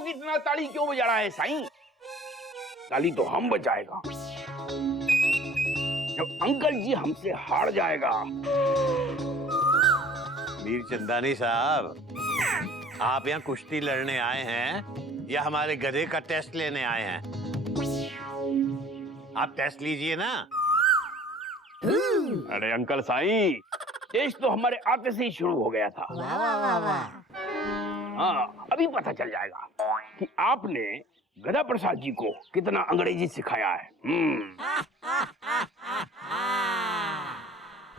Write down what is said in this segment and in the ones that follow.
लोग इतना ताली क्यों बजा रहा है साईं? ताली तो हम बजाएगा जब अंकल जी हमसे हार जाएगा। मीर चंदानी साहब, आप यहाँ कुश्ती लड़ने आए हैं या हमारे गधे का टेस्ट लेने आए हैं? आप टेस्ट लीजिए ना। अरे अंकल साईं, टेस्ट तो हमारे आते से ही शुरू हो गया था। वाह वाह वाह वाह। हाँ, अभी पता चल जाएगा कि आपने गधा प्रसाद जी को कितना अंग्रेजी सिखाया है।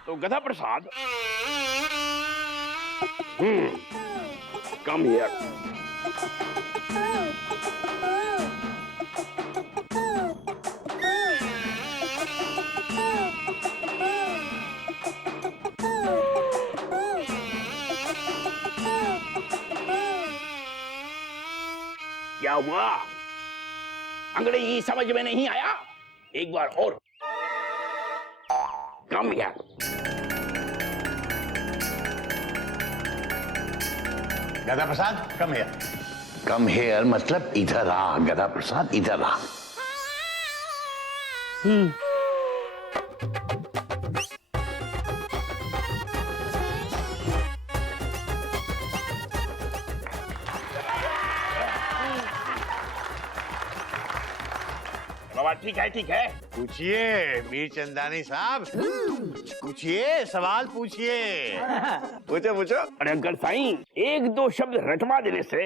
तो गधा प्रसाद, कम हियर। क्या हुआ? अंग्रेजी समझ में नहीं आया? एक बार और। Come here. गधा प्रसाद कम हियर। कम हेयर मतलब इधर आ गधा प्रसाद, इधर आ। बाबा ठीक है ठीक है। पूछिए मीर चंदानी साहब, पूछिए, सवाल पूछिए। पूछो पूछो। अरे अंकल साईं, एक दो शब्द रटवा देने से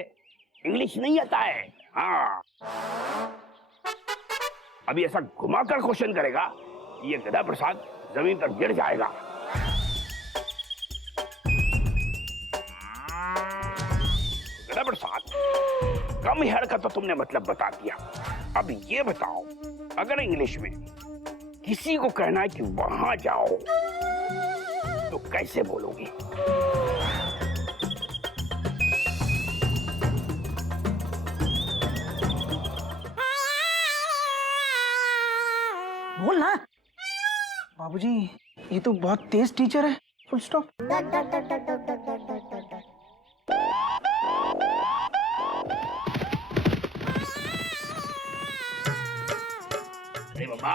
इंग्लिश नहीं आता है। हाँ, अभी ऐसा घुमाकर क्वेश्चन करेगा ये गधा प्रसाद जमीन पर गिर जाएगा। गधा प्रसाद, कम हेयर का तो तुमने मतलब बता दिया। अब ये बताओ, अगर इंग्लिश में किसी को कहना है कि वहां जाओ तो कैसे बोलोगे? बोल ना। बाबूजी, ये तो बहुत तेज टीचर है। Full stop. अरे बाबा,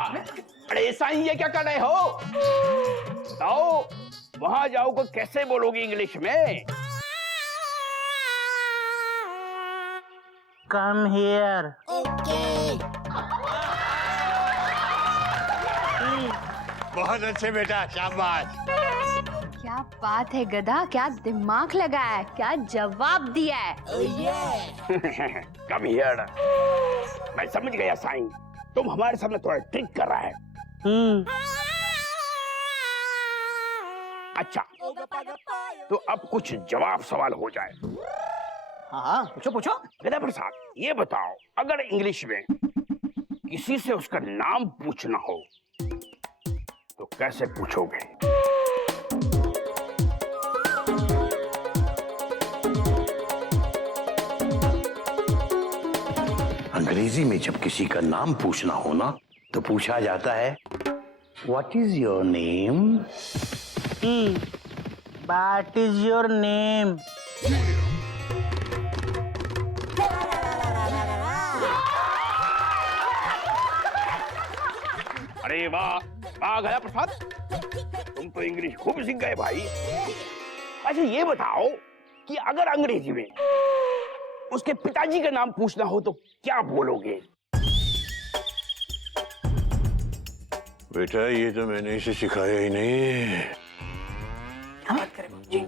अरे ऐसा ही ये क्या कर रहे हो? बताओ, वहां जाओ को कैसे बोलोगे इंग्लिश में? Come here. बहुत अच्छे बेटा, शाबाश। क्या बात है गधा, क्या दिमाग लगाया है, क्या जवाब दिया है। Come here. मैं समझ गया साईं, तुम हमारे सामने थोड़ा ट्रिक कर रहा है। अच्छा, तो अब कुछ जवाब सवाल हो जाए। हाँ, पूछो पूछो। गधा प्रसाद, ये बताओ, अगर इंग्लिश में किसी से उसका नाम पूछना हो तो कैसे पूछोगे? अंग्रेजी में जब किसी का नाम पूछना हो ना तो पूछा जाता है what is your name. What is your name? अरे वाह वाह गधा प्रसाद, तुम तो इंग्लिश खूब सीख गए भाई। अच्छा ये बताओ कि अगर अंग्रेजी में उसके पिताजी का नाम पूछना हो तो क्या बोलोगे? बेटा ये तो मैंने इसे सिखाया ही नहीं। बात करें बाबूजी।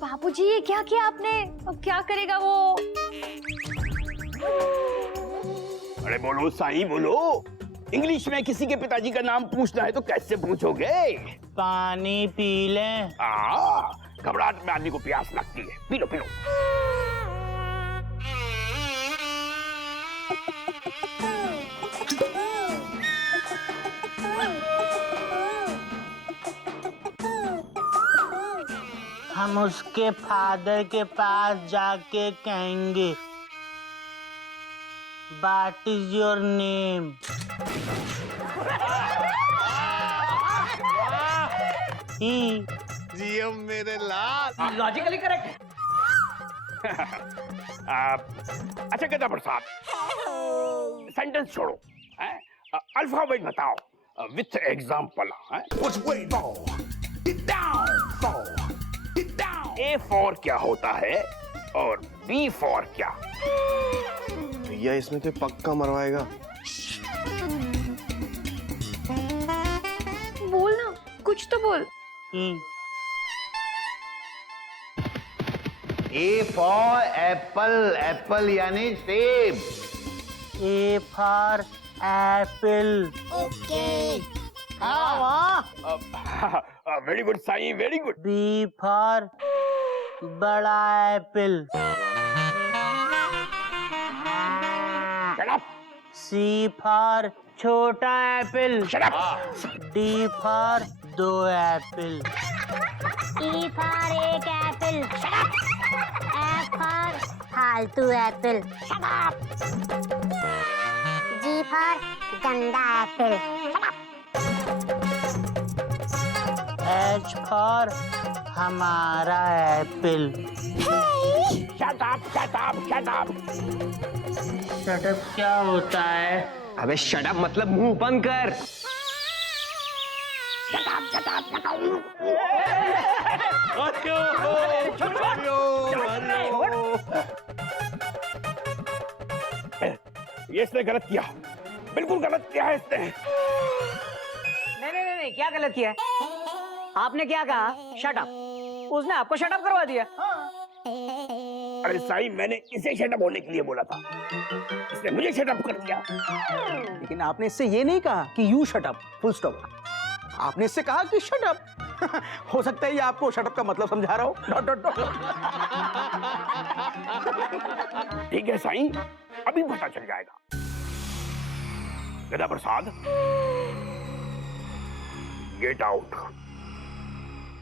बाबूजी ये क्या किया आपने, अब क्या करेगा वो? अरे बोलो साईं बोलो, इंग्लिश में किसी के पिताजी का नाम पूछना है तो कैसे पूछोगे? पानी पी लें। घबराहट में आदमी को प्यास लगती है, पी लो पी लो। हम उसके फादर के पास जाके कहेंगे व्हाट इज योर नेम। जियो मेरे लाल। Logically correct. अच्छा गदा प्रसाद, सेंटेंस छोड़ो, अल्फाबेट बताओ विथ एग्जाम्पल। ए फॉर क्या होता है और बी फॉर क्या? भैया इसमें तो पक्का मरवाएगा। बोल ना, कुछ तो बोल। ए फॉर एप्पल, एप्पल यानी सेब। A for apple. Very good Sai, very good. B for बड़ा apple. Shut up, C for छोटा apple. Shut up. D for 2 apple. E for एक एप्पल। एफ फॉर फालतू एप्पल। जी फॉर गंदा apple. H for हमारा apple. Shut up, shut up, shut up. Shut up क्या होता है? अबे शट अप मतलब मुंह बंद कर। ये इसने गलत किया, बिल्कुल गलत किया है इसने। नहीं, क्या गलत किया है? आपने क्या कहा? Shut up. उसने आपको शट अप करवा दिया। अरे साईं, मैंने इसे शटअप होने के लिए बोला था, इसने मुझे शटअप कर दिया। लेकिन आपने इससे ये नहीं कहा कि you shut up, full stop. आपने इससे कहा कि शट अप। हो सकता है ये आपको शट अप का मतलब समझा रहा हो। Dot dot dot. ठीक है साईं, अभी पता चल जाएगा। गदा प्रसाद, गेट आउट।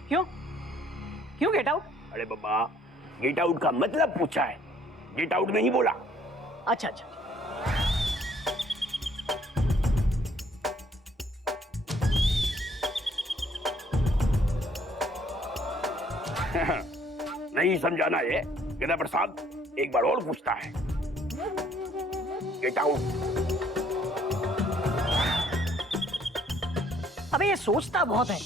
क्यों? क्यों गेट आउट? अरे बाबा, गेट आउट का मतलब पूछा है, गेट आउट नहीं बोला। अच्छा। नहीं समझाना ये। गदा प्रसाद एक बार और पूछता है, गेट आउट। अबे ये सोचता बहुत है।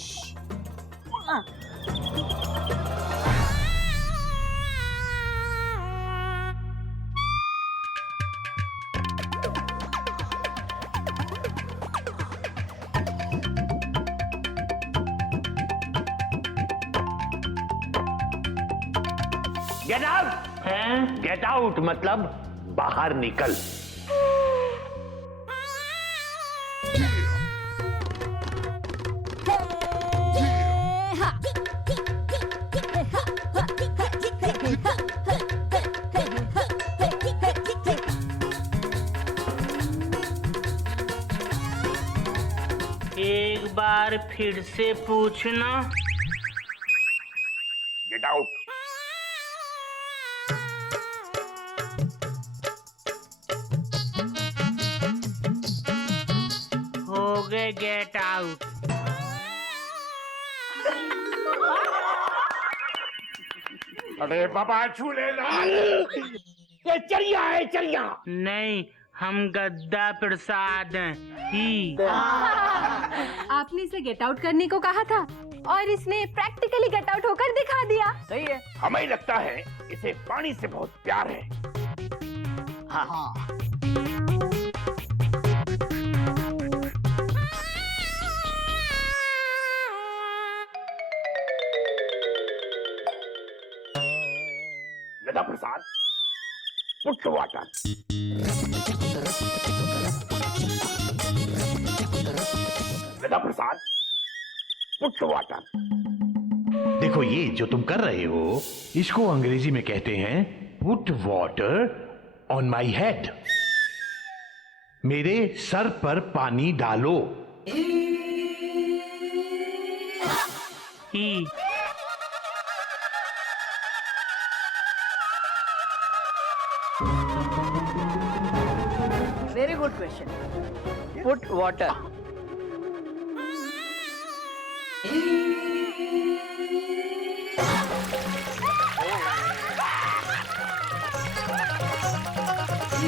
Get out. गेट आउट मतलब बाहर निकल। एक बार फिर से पूछना। Get out. हो गए गेट आउट। अरे बाबा झूले लाल, ये चरिया है, चरिया। नहीं, हम गद्दा प्रसाद हैं। ही। आपने इसे गेट आउट करने को कहा था और इसने प्रैक्टिकली गेट आउट होकर दिखा दिया। सही है। हमें लगता है इसे पानी से बहुत प्यार है। हाँ। गदा प्रसाद, पुट वाटर। गदा प्रसाद, पुट वाटर। देखो, ये जो तुम कर रहे हो इसको अंग्रेजी में कहते हैं put water on my head. मेरे सर पर पानी डालो। ही। Very good question. Put water. अरे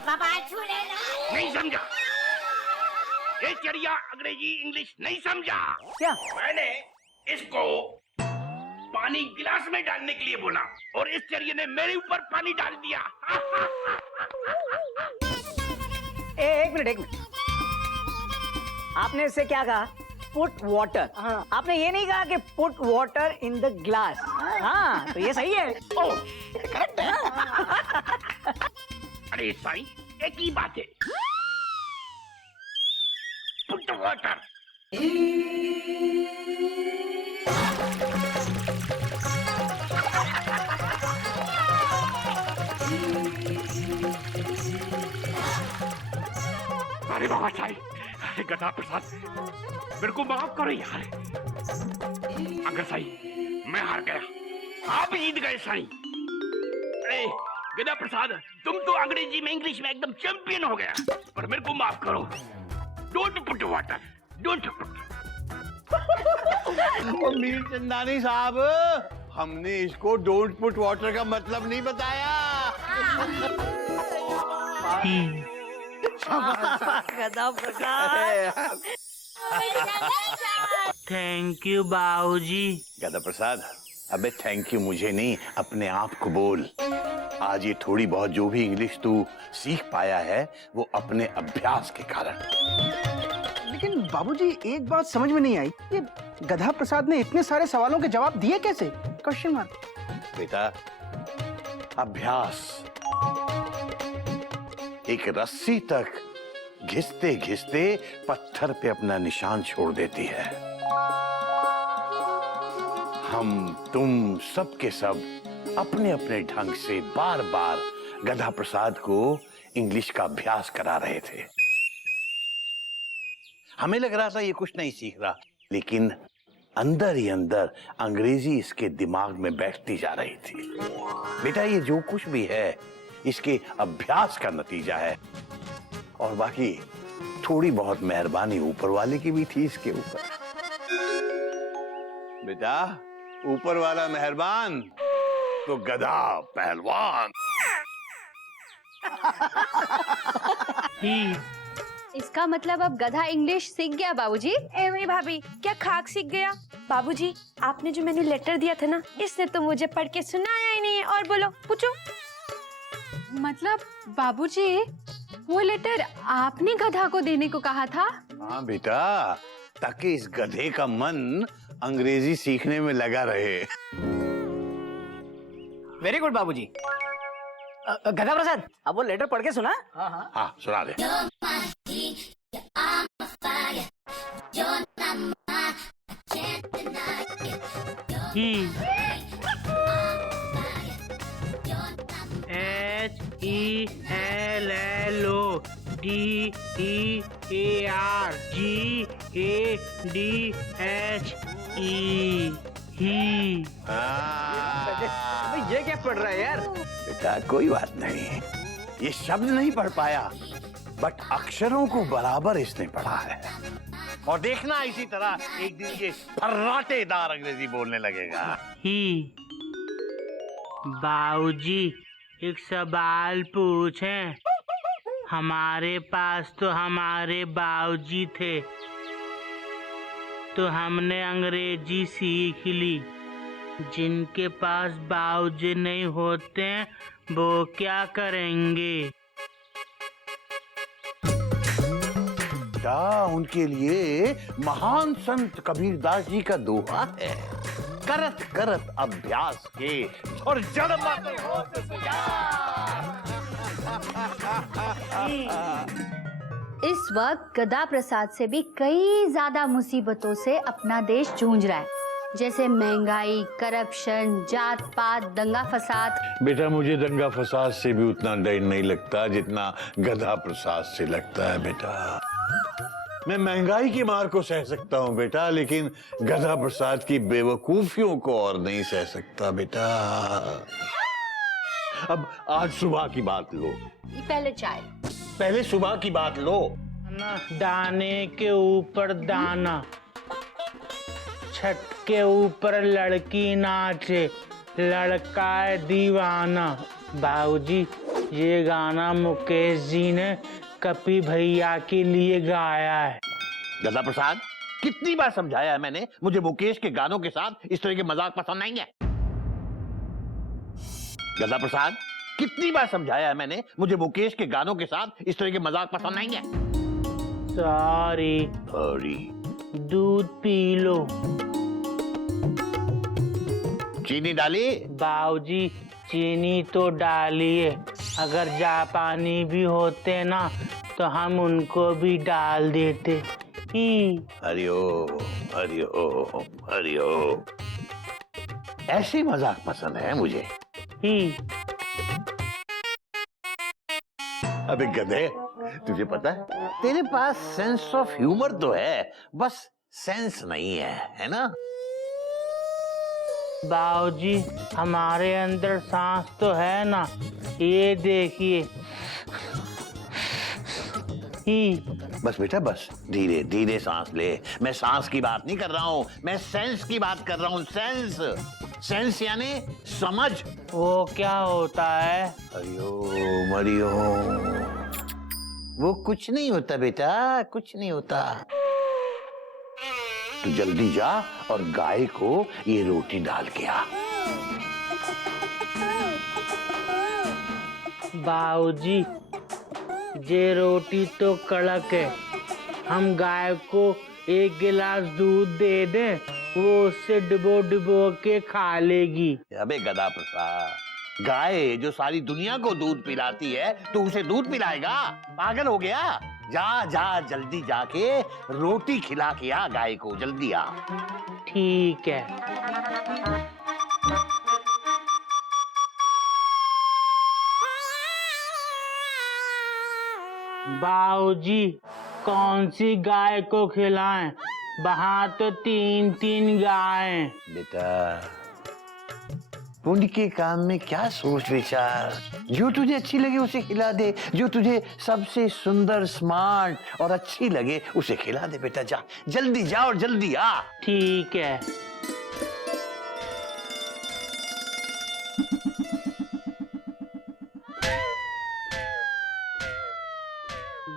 बाबा झूले ना। नहीं समझा? ये चिड़िया अंग्रेजी इंग्लिश नहीं समझा। क्या? मैंने इसको पानी गिलास में डालने के लिए बोला और इस चिड़िया ने मेरे ऊपर पानी डाल दिया। एक मिनट। आपने इससे क्या कहा? Put water. आपने ये नहीं कहा कि put water in the glass. हाँ, तो ये सही है। ओह, करेक्ट है। अरे साईं, एक ही बात है। Put water. अरे बाबा साईं, अरे गधा प्रसाद, मेरे को माफ करो यार। अगर साईं मैं हार गया, आप जीत गए साईं। अरे गधा प्रसाद, तुम तो अंग्रेजी में इंग्लिश में एकदम चैंपियन हो गया, पर मेरे को माफ करो। Don't put water, don't put. Mir Chandani साहब, हमने इसको डोंट पुट वाटर का मतलब नहीं बताया। गधा प्रसाद। थैंक यू बाबूजी। गधा प्रसाद, अबे थैंक यू मुझे नहीं, अपने आप को बोल। आज ये थोड़ी बहुत जो भी इंग्लिश तू सीख पाया है वो अपने अभ्यास के कारण। लेकिन बाबूजी एक बात समझ में नहीं आई, ये गधा प्रसाद ने इतने सारे सवालों के जवाब दिए कैसे? Question mark. बेटा, अभ्यास एक रस्सी तक घिसते घिसते पत्थर पे अपना निशान छोड़ देती है। हम तुम सब के सब अपने अपने ढंग से बार बार गधा प्रसाद को इंग्लिश का अभ्यास करा रहे थे। हमें लग रहा था ये कुछ नहीं सीख रहा, लेकिन अंदर ही अंदर अंग्रेजी इसके दिमाग में बैठती जा रही थी। बेटा, ये जो कुछ भी है इसके अभ्यास का नतीजा है, और बाकी थोड़ी बहुत मेहरबानी ऊपर वाले की भी थी इसके ऊपर। बेटा, ऊपर वाला मेहरबान तो गधा पहलवान। इसका मतलब अब गधा इंग्लिश सीख गया बाबूजी। ए मेरी भाभी, क्या खाक सीख गया? बाबूजी, आपने जो मैंने लेटर दिया था ना, इसने तो मुझे पढ़ के सुनाया ही नहीं है। और बोलो, पूछो। मतलब बाबूजी, वो लेटर आपने गधा को देने को कहा था? हाँ बेटा, ताकि इस गधे का मन अंग्रेजी सीखने में लगा रहे। वेरी गुड बाबूजी। गधा प्रसाद, अब वो लेटर पढ़ के सुना। हाँ, सुना दे। HELLODADHE। ये क्या पढ़ रहा है यार? बेटा, कोई बात नहीं, ये शब्द नहीं पढ़ पाया, बट अक्षरों को बराबर इसने पढ़ा है। और देखना, इसी तरह एक दिन ये फर्राटेदार अंग्रेजी बोलने लगेगा। बाबूजी, एक सवाल पूछें? हमारे पास तो हमारे बाबूजी थे, तो हमने अंग्रेजी सीख ली। जिनके पास बाबूजी नहीं होते वो क्या करेंगे? उनके लिए महान संत कबीरदास जी का दोहा है, करत करत अभ्यास के और जड़ मत होत इस वक्त गधा प्रसाद से भी कई ज्यादा मुसीबतों से अपना देश जूझ रहा है, जैसे महंगाई, करप्शन, जात पात, दंगा फसाद। बेटा, मुझे दंगा फसाद से भी उतना डर नहीं लगता जितना गधा प्रसाद से लगता है। बेटा, मैं महंगाई की मार को सह सकता हूँ बेटा, लेकिन गधा प्रसाद की बेवकूफियों को और नहीं सह सकता बेटा। अब आज सुबह की बात लो। पहले चाय। पहले सुबह की बात लो। ना दाने के ऊपर दाना, छत के ऊपर लड़की नाचे, लड़का है दीवाना। बाबूजी, ये गाना मुकेश जी ने कपी भैया के लिए गाया है। गदा प्रसाद, कितनी बार समझाया है मैंने, मुझे मुकेश के गानों के साथ इस तरह के मजाक पसंद नहीं है। गदा प्रसाद, कितनी बार समझाया है मैंने, मुझे मुकेश के गानों के साथ इस तरह के मजाक पसंद नहीं है। सॉरी। दूध पी लो। चीनी डाली? बाबूजी, चीनी तो डालिए, अगर जापानी भी होते ना तो हम उनको भी डाल देते। हरिओम हरिओम हरिओम। ऐसी मजाक पसंद है मुझे। अबे गधे, तुझे पता है तेरे पास सेंस ऑफ ह्यूमर तो है, बस सेंस नहीं है ना? बाबूजी, हमारे अंदर सांस तो है ना, ये देखिए। बस बेटा बस, धीरे धीरे सांस ले। मैं सांस की बात नहीं कर रहा हूँ, मैं सेंस की बात कर रहा हूँ। सेंस, सेंस यानी समझ। वो क्या होता है? हरिओम हरिओम। वो कुछ नहीं होता बेटा, कुछ नहीं होता। तू जल्दी जा और गाय को ये रोटी डाल के आ। बाबूजी, ये रोटी तो कड़क है, हम गाय को एक गिलास दूध दे दें, वो उससे डिबो डिबो के खा लेगी। अबे गधा प्रसाद, गाय जो सारी दुनिया को दूध पिलाती है तो उसे दूध पिलाएगा? पागल हो गया? जा जा जल्दी जाके रोटी खिला के आ गाय को, जल्दी आ। ठीक है। बाबूजी, कौन सी गाय को खिलाएं? वहाँ तो 3-3 गायें। बेटा, पुण्य के काम में क्या सोच विचार, जो तुझे अच्छी लगे उसे खिला दे, जो तुझे सबसे सुंदर, स्मार्ट और अच्छी लगे उसे खिला दे। बेटा जा, जल्दी जा और जल्दी आ। ठीक है।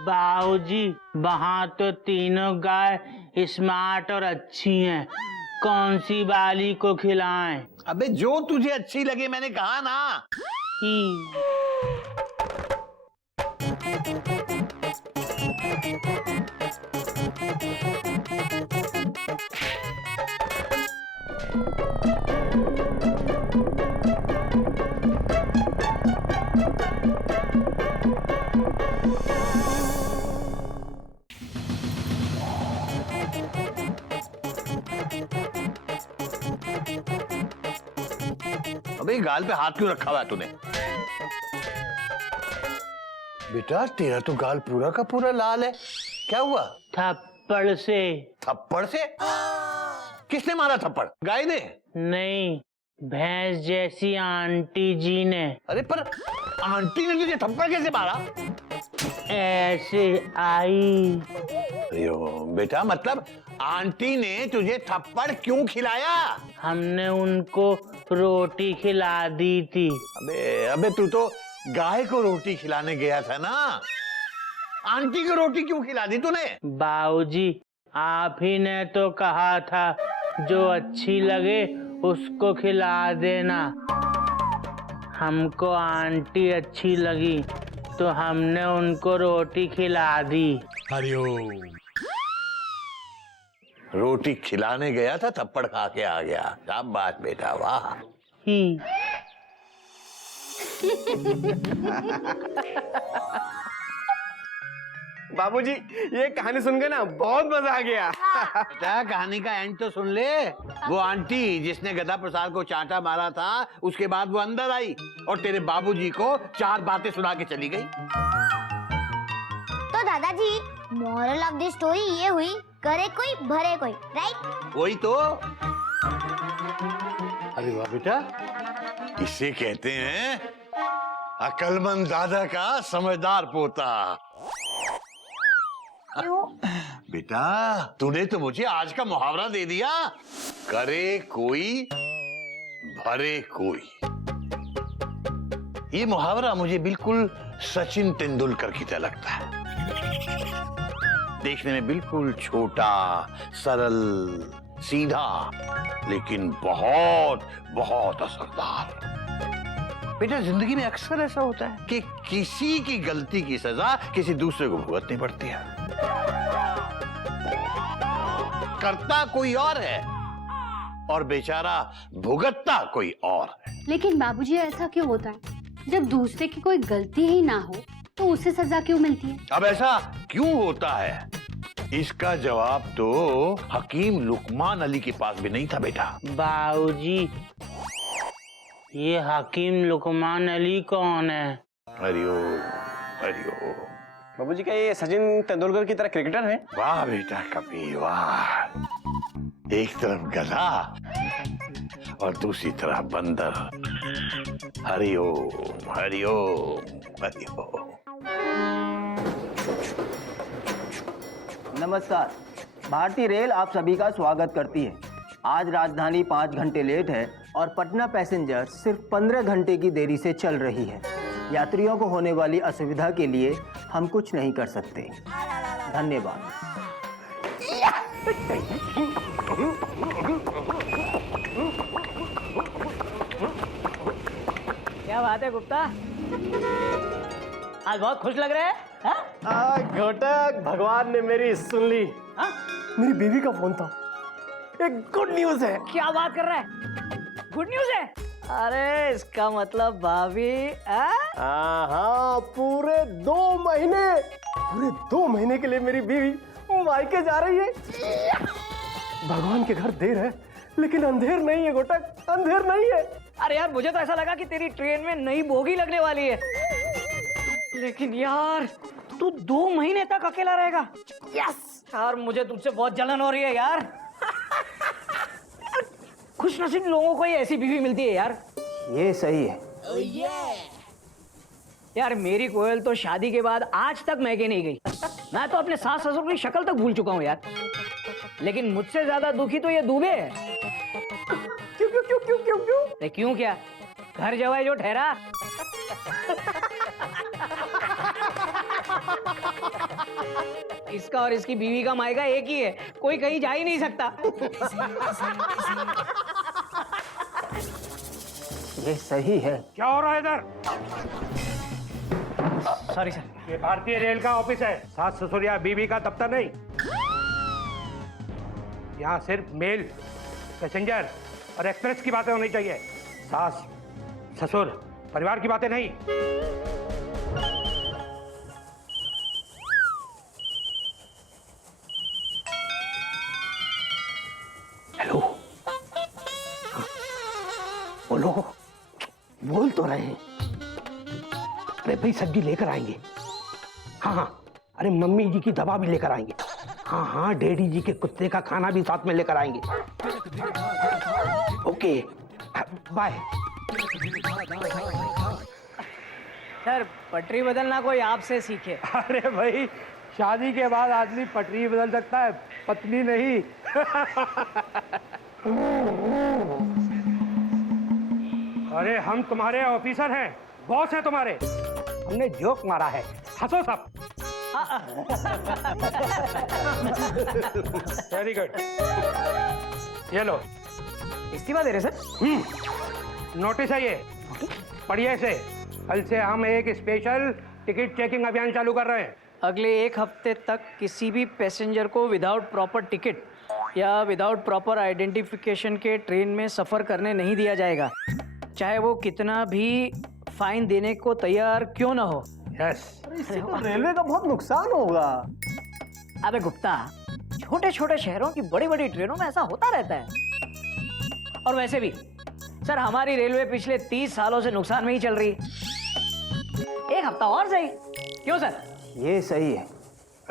बाबूजी, वहाँ तो तीनों गाय स्मार्ट और अच्छी हैं, कौन सी वाली को खिलाएं? अबे जो तुझे अच्छी लगे, मैंने कहा ना। अबे गाल पे हाथ क्यों रखा हुआ है तूने? बेटा तेरा तो गाल पूरा का पूरा लाल है, क्या हुआ? थप्पड़ से। थप्पड़ से? किसने मारा थप्पड़? गाय ने? नहीं, भैंस जैसी आंटी जी ने। अरे पर आंटी ने तुझे थप्पड़ कैसे मारा? ऐसे आई। बेटा मतलब आंटी ने तुझे थप्पड़ क्यों खिलाया? हमने उनको रोटी खिला दी थी। अबे तू तो गाय को रोटी खिलाने गया था ना, आंटी को रोटी क्यों खिला दी तूने? बाबूजी, आप ही ने तो कहा था जो अच्छी लगे उसको खिला देना। हमको आंटी अच्छी लगी तो हमने उनको रोटी खिला दी। हरिओम। रोटी खिलाने गया था, थप्पड़ खा के आ गया। शाबाश बेटा, वाह। बाबूजी, ये कहानी सुनकर ना बहुत मजा आ गया। बेटा कहानी का एंड तो सुन ले। वो आंटी जिसने गधा प्रसाद को चांटा मारा था, उसके बाद वो अंदर आई और तेरे बाबूजी को 4 बातें सुना के चली गई। तो दादाजी, मोरल ऑफ द स्टोरी ये हुई, करे कोई भरे कोई, राइट? वही तो। अरे वाह बेटा, इसे कहते हैं अकलमंद दादा का समझदार पोता। बेटा तूने तो मुझे आज का मुहावरा दे दिया, करे कोई भरे कोई। ये मुहावरा मुझे बिल्कुल सचिन तेंदुलकर की तरह लगता है। देखने में बिल्कुल छोटा, सरल, सीधा, लेकिन बहुत बहुत असरदार। बेटा जिंदगी में अक्सर ऐसा होता है कि किसी की गलती की सजा किसी दूसरे को भुगतनी पड़ती है। करता कोई और है और बेचारा भुगतता कोई और है। लेकिन बाबूजी ऐसा क्यों होता है? जब दूसरे की कोई गलती ही ना हो तो उसे सजा क्यों मिलती है? अब ऐसा क्यों होता है, इसका जवाब तो हकीम लुकमान अली के पास भी नहीं था बेटा। बाबूजी, ये हकीम लुकमान अली कौन है? हरिओम हरिओम। बाबूजी क्या ये सचिन तेंदुलकर की तरह क्रिकेटर हैं? वाह बेटा कबीर वाह। एक तरफ गधा और दूसरी तरफ बंदर। हरिओम हरिओम हरिओम। नमस्कार। भारतीय रेल आप सभी का स्वागत करती है। आज राजधानी 5 घंटे लेट है और पटना पैसेंजर सिर्फ 15 घंटे की देरी से चल रही है। यात्रियों को होने वाली असुविधा के लिए हम कुछ नहीं कर सकते। धन्यवाद। क्या बात है गुप्ता, आज बहुत खुश लग रहे हैं? घोटक, भगवान ने मेरी सुन ली। हाँ? मेरी बीवी का फोन था, एक गुड न्यूज है। क्या बात कर रहा है? गुड न्यूज है? अरे इसका मतलब भाभी हाँ, पूरे 2 महीने के लिए मेरी बीवी मायके जा रही है। भगवान के घर देर है लेकिन अंधेर नहीं है घोटक, अंधेर नहीं है। अरे यार मुझे तो ऐसा लगा कि तेरी ट्रेन में नई बोगी लगने वाली है, लेकिन यार तू 2 महीने तक अकेला रहेगा। यस यार, मुझे तुझसे बहुत जलन हो रही है यार। खुशनसीब लोगों को ही ऐसी बीवी मिलती है यार। ये सही है। यार मेरी कोयल तो शादी के बाद आज तक मैके नहीं गई। मैं तो अपने सास ससुर की शक्ल तक भूल चुका हूँ यार, लेकिन मुझसे ज्यादा दुखी तो ये दूबे है। क्यों क्यों क्यों क्यों क्यों क्यों? नहीं क्यों क्या, घर जवाई जो ठहरा। इसका और इसकी बीवी का मायका एक ही है, कोई कहीं जा ही नहीं सकता। ये सही है। क्या हो रहा है इधर? Sorry sir. ये भारतीय रेल का ऑफिस है, सास ससुर या बीवी का दफ्तर नहीं। यहाँ सिर्फ मेल, पैसेंजर और एक्सप्रेस की बातें होनी चाहिए। सास ससुर परिवार की बातें नहीं। हेलो, बोलो, बोल तो रहे हैं। अरे भाई सब्जी लेकर आएंगे। हाँ हाँ, अरे मम्मी जी की दवा भी लेकर आएंगे। हाँ हाँ, डैडी जी के कुत्ते का खाना भी साथ में लेकर आएंगे। Okay bye. सर पटरी बदलना कोई आपसे सीखे। अरे भाई, शादी के बाद आदमी पटरी बदल सकता है, पत्नी नहीं। अरे हम तुम्हारे ऑफिसर हैं, बॉस हैं तुम्हारे। हमने जोक मारा है, हंसो सब। Very good. ये लो इस्तीफा दे रहे सर? नोटिस है ये, पढ़िए इसे। कल से हम एक स्पेशल टिकट चेकिंग अभियान चालू कर रहे हैं। अगले 1 हफ्ते तक किसी भी पैसेंजर को विदाउट प्रॉपर टिकट या विदाउट प्रॉपर आइडेंटिफिकेशन के ट्रेन में सफ़र करने नहीं दिया जाएगा, चाहे वो कितना भी फाइन देने को तैयार क्यों ना हो। यस। इससे तो रेलवे का बहुत नुकसान होगा। अबे गुप्ता, छोटे छोटे शहरों की बड़ी बड़ी ट्रेनों में ऐसा होता रहता है। और वैसे भी सर, हमारी रेलवे पिछले 30 सालों से नुकसान में ही चल रही है। 1 हफ्ता और सही, क्यों सर? ये सही है।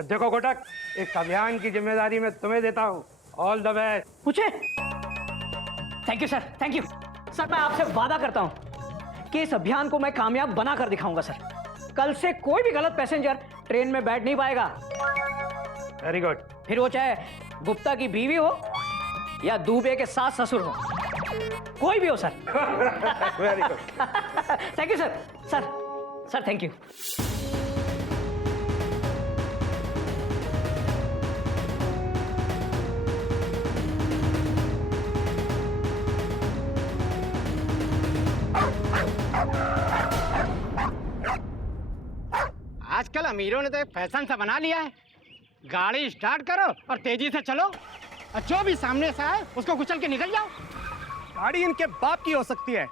देखो कोटक, इस अभियान की जिम्मेदारी मैं तुम्हें देता हूँ। All the best. पूछे? Thank you sir, thank you sir. मैं आपसे वादा करता हूँ कि इस अभियान को मैं कामयाब बना कर दिखाऊंगा सर। कल से कोई भी गलत पैसेंजर ट्रेन में बैठ नहीं पाएगा। Very good. फिर वो चाहे गुप्ता की बीवी हो या दुबे के सास ससुर हो, कोई भी हो sir. Very good. Thank you sir. Sir thank you. आजकल अमीरों ने तो एक फैशन सा बना लिया है, गाड़ी स्टार्ट करो और तेजी से चलो और जो भी सामने से आए उसको कुचल के निकल जाओ। गाड़ी इनके बाप की हो सकती है,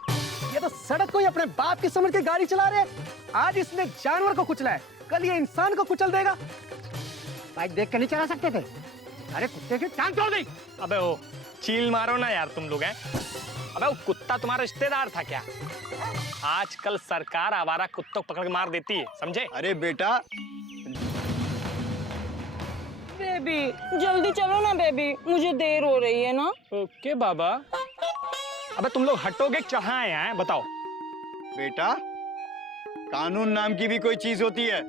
ये तो सड़क को ही अपने बाप की समझ के गाड़ी चला रहे हैं। आज इसने जानवर को कुचला है, कल ये इंसान को कुचल देगा। बाइक देख कर नहीं चला सकते थे? अरे कुत्ते की टांग तोड़ दी। अबे ओ चील मारो ना यार तुम लोग हैं। अबे वो कुत्ता तुम्हारा रिश्तेदार था क्या? आजकल सरकार आवारा कुत्तों को पकड़ के मार देती है, समझे? अरे बेटा, बेबी जल्दी चलो ना बेबी, मुझे देर हो रही है ना। ओके बाबा। अबे तुम लोग हटोगे कहाँ हैं बताओ? बेटा कानून नाम की भी कोई चीज होती है,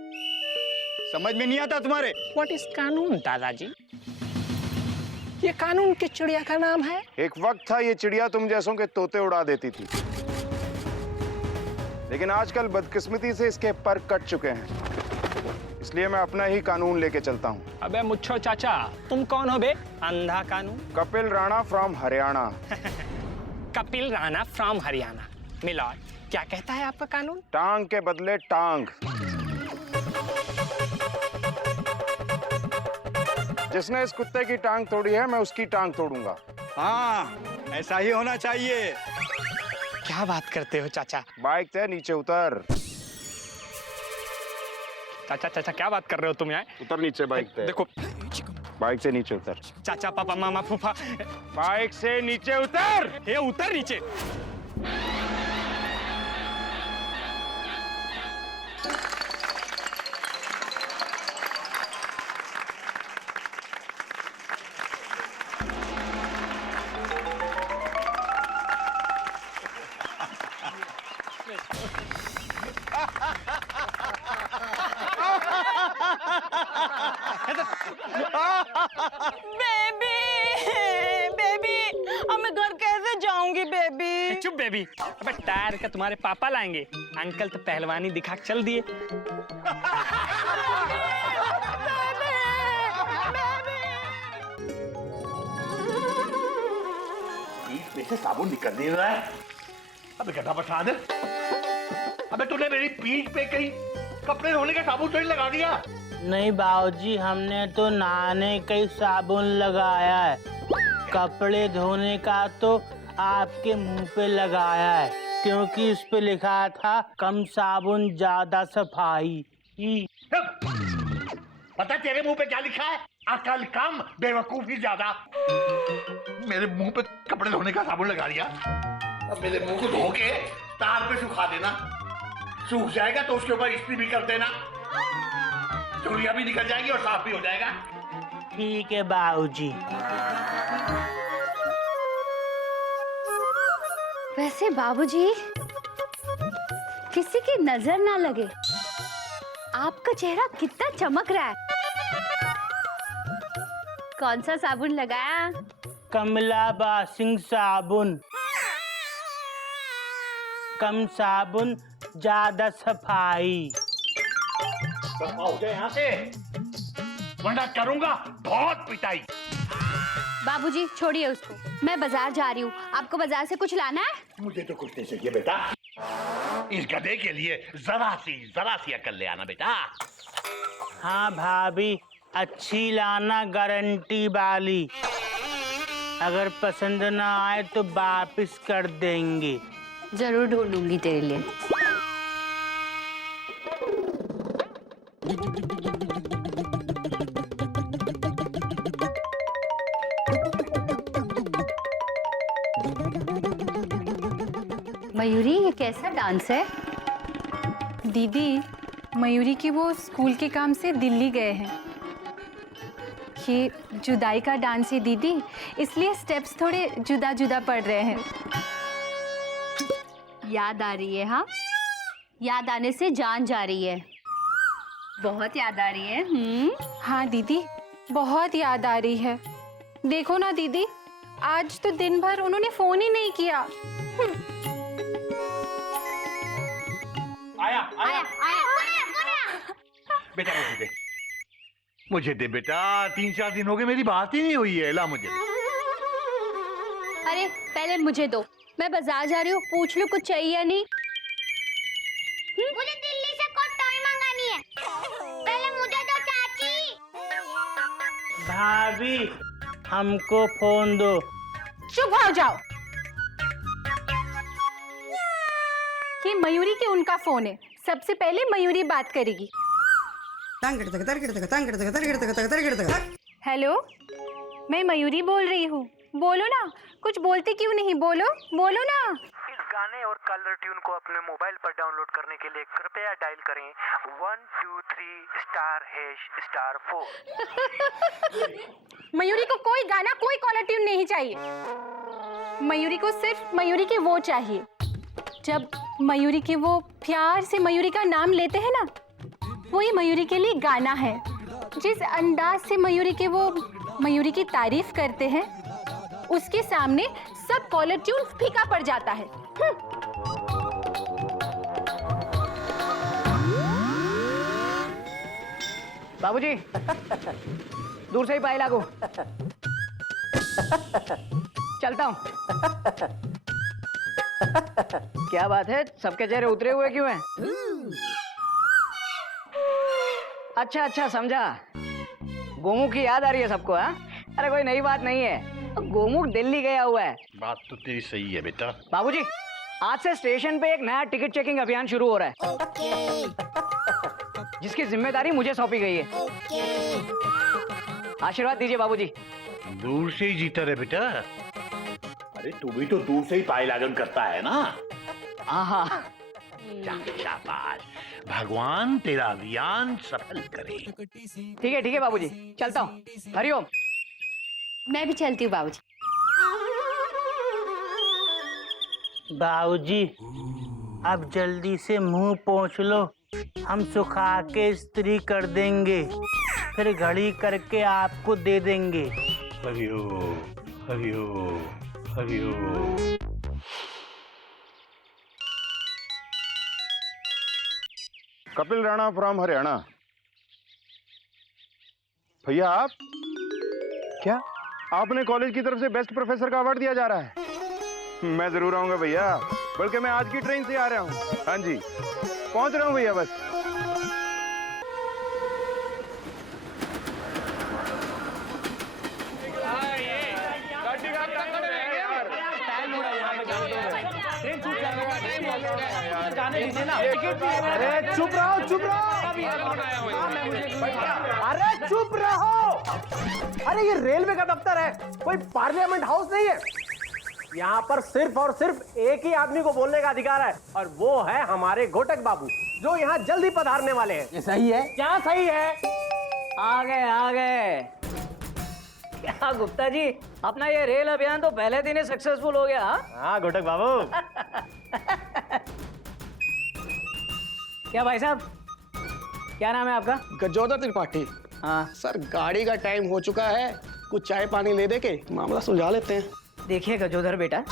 समझ में नहीं आता तुम्हारे? व्हाट इज कानून दादाजी? ये कानून की चिड़िया का नाम है। एक वक्त था ये चिड़िया तुम जैसों के तोते उड़ा देती थी, लेकिन आजकल बदकिस्मती से इसके पर कट चुके हैं, इसलिए मैं अपना ही कानून लेके चलता हूँ। अबे मुच्छो चाचा, तुम कौन हो बे? अंधा कानून। Kapil Rana from Haryana. Kapil Rana from Haryana. Milord, क्या कहता है आपका कानून? टांग के बदले टांग। जिसने इस कुत्ते की टांग तोड़ी है, मैं उसकी टांग तोड़ूंगा। हाँ, ऐसा ही होना चाहिए। क्या बात करते हो चाचा? बाइक से नीचे उतर। चाचा क्या बात कर रहे हो तुम यहाँ? उतर नीचे बाइक से। देखो, बाइक से नीचे उतर। चाचा पापा मामा फूफा, बाइक से नीचे उतर। ये उतर नीचे। बेबी अब मैं घर कैसे जाऊंगी बेबी? चुप बेबी। अबे टायर का तुम्हारे पापा लाएंगे, अंकल तो पहलवानी दिखा चल दिए। पीठ में से साबुन निकल नहीं रहा है। अबे गधा बरसात, अबे तूने मेरी पीठ पे कहीं कपड़े धोने का साबुन तो नहीं लगा दिया? नहीं बाबूजी, हमने तो नहाने का ही साबुन लगाया है, कपड़े धोने का तो आपके मुंह पे लगाया है, क्योंकि इस पे लिखा था कम साबुन ज्यादा सफाई। पता तेरे मुंह पे क्या लिखा है? अकल कम बेवकूफी ज्यादा। मेरे मुंह पे कपड़े धोने का साबुन लगा दिया। अब मेरे मुंह को धो के तार पे सुखा देना, सूख जाएगा तो उसके ऊपर इस्त्री भी कर देना, धुलिया भी निकल जाएगी और साफ भी हो जाएगा। ठीक है बाबूजी। वैसे बाबूजी, किसी की नजर ना लगे, आपका चेहरा कितना चमक रहा है। कौन सा साबुन लगाया? कमला बासिंग साबुन। कम साबुन ज्यादा सफाई। हो जाए यहाँ से, वरना करूंगा बहुत पिटाई। बाबूजी छोड़िए उसको, मैं बाजार जा रही हूँ। आपको बाजार से कुछ लाना है? मुझे तो कुछ नहीं चाहिए बेटा। इस गधे के लिए जरा सी अकल ले आना बेटा। हाँ भाभी, अच्छी लाना, गारंटी वाली। अगर पसंद ना आए तो वापस कर देंगे। जरूर ढूंढूंगी तेरे लिए। मयूरी, ये कैसा डांस है? दीदी, मयूरी की वो स्कूल के काम से दिल्ली गए हैं। ये जुदाई का डांस है दीदी, इसलिए स्टेप्स थोड़े जुदा जुदा पड़ रहे हैं। याद आ रही है? हाँ, याद आने से जान जा रही है। बहुत याद आ रही है। हाँ दीदी, बहुत याद आ रही है। देखो ना दीदी, आज तो दिन भर उन्होंने फोन ही नहीं किया। आया आया बेटा मुझे दे बेटा, 3-4 दिन हो गए मेरी बात ही नहीं हुई है। ला मुझे। अरे पहले मुझे दो, मैं बाजार जा रही हूँ, पूछ लो कुछ चाहिए या नहीं। मुझे दिल्ली से कोई टॉय मंगानी है, पहले मुझे दो चाची। भाभी हमको फोन दो। चुप हो जाओ। ये मयूरी के उनका फोन है, सबसे पहले मयूरी बात करेगी। हेलो, मैं मयूरी बोल रही हूँ। बोलो ना, कुछ बोलते क्यों नहीं? बोलो बोलो ना। इस गाने और कलर ट्यून को अपने मोबाइल पर डाउनलोड करने के लिए कृपया डायल करें 123*#4। मयूरी को कोई गाना, कोई कॉलर ट्यून नहीं चाहिए। मयूरी को सिर्फ मयूरी की वो चाहिए। जब मयूरी की वो प्यार से मयूरी का नाम लेते हैं ना, वो ये मयूरी के लिए गाना है। जिस अंदाज से मयूरी के वो मयूरी की तारीफ करते हैं, उसके सामने सब कॉलर ट्यून फीका पड़ जाता है। बाबूजी दूर से ही पाई लागू। चलता हूँ। क्या बात है, सबके चेहरे उतरे हुए क्यों हैं? अच्छा अच्छा, समझा। गोमुख की याद आ रही है सबको? हाँ, अरे कोई नई बात नहीं है, गोमुख दिल्ली गया हुआ है। बात तो तेरी सही है बेटा। बाबूजी, आज से स्टेशन पे एक नया टिकट चेकिंग अभियान शुरू हो रहा है, जिसकी जिम्मेदारी मुझे सौंपी गई है। आशीर्वाद दीजिए बाबूजी। दूर से ही जीता रहे बेटा। अरे तू भी तो दूर से ही पाई लागन करता है ना। हाँ, शाबाश, भगवान तेरा अभियान सफल करे। ठीक है बाबूजी, चलता हूँ। हरिओम। मैं भी चलती हूँ बाबूजी। बाबूजी अब जल्दी से मुंह पोंछ लो, हम सुखा के इस्त्री कर देंगे, फिर घड़ी करके आपको दे देंगे। हरिओ हरिओ हरिओ। कपिल राणा फ्रॉम हरियाणा। भैया आप क्या, आपने कॉलेज की तरफ से बेस्ट प्रोफेसर का अवार्ड दिया जा रहा है? मैं जरूर आऊंगा भैया, बल्कि मैं आज की ट्रेन से आ रहा हूँ। हाँ जी, पहुंच रहा हूँ भैया बस। अरे चुप रहो, चुप रहो। अरे चुप रहो। अरे ये रेलवे का दफ्तर है, कोई पार्लियामेंट हाउस नहीं है। यहाँ पर सिर्फ और सिर्फ एक ही आदमी को बोलने का अधिकार है, और वो है हमारे घोटक बाबू, जो यहाँ जल्दी पधारने वाले हैं। ये सही है? क्या सही है? आ गए। क्या गुप्ता जी, अपना ये रेल अभियान तो पहले दिन ही सक्सेसफुल हो गया। हाँ घोटक बाबू। क्या भाई साहब, क्या नाम है आपका? गजोदर त्रिपाठी। हाँ सर, गाड़ी का टाइम हो चुका है, कुछ चाय पानी ले दे के मामला सुलझा लेते हैं। देखिए गजोदर बेटा,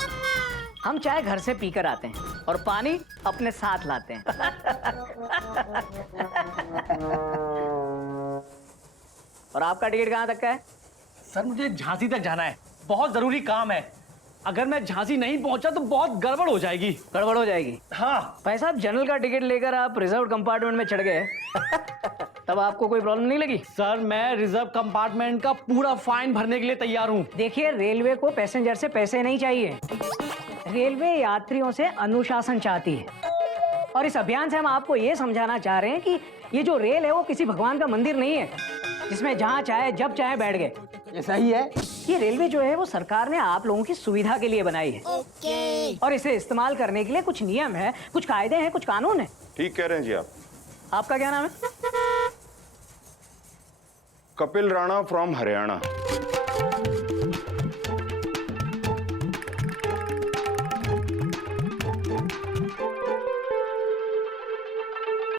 हम चाय घर से पीकर आते हैं और पानी अपने साथ लाते हैं। और आपका टिकट कहाँ तक का है? सर मुझे झांसी तक जाना है, बहुत जरूरी काम है। अगर मैं झांसी नहीं पहुंचा तो बहुत गड़बड़ हो जाएगी। गड़बड़ हो जाएगी? हाँ। भाई साहब, जनरल का टिकट लेकर आप रिजर्व कंपार्टमेंट में चढ़ गए, तब आपको कोई प्रॉब्लम नहीं लगी? सर मैं रिजर्व कंपार्टमेंट का पूरा फाइन भरने के लिए तैयार हूँ। देखिए, रेलवे को पैसेंजर से पैसे नहीं चाहिए, रेलवे यात्रियों से अनुशासन चाहती है। और इस अभियान से हम आपको ये समझाना चाह रहे हैं कि ये जो रेल है वो किसी भगवान का मंदिर नहीं है, जिसमें जहाँ चाहे जब चाहे बैठ गए। ये सही है? ये रेलवे जो है वो सरकार ने आप लोगों की सुविधा के लिए बनाई है। और इसे इस्तेमाल करने के लिए कुछ नियम है, कुछ कायदे हैं, कुछ कानून है। ठीक कह रहे हैं जी आप। आपका क्या नाम है? कपिल राणा फ्रॉम हरियाणा।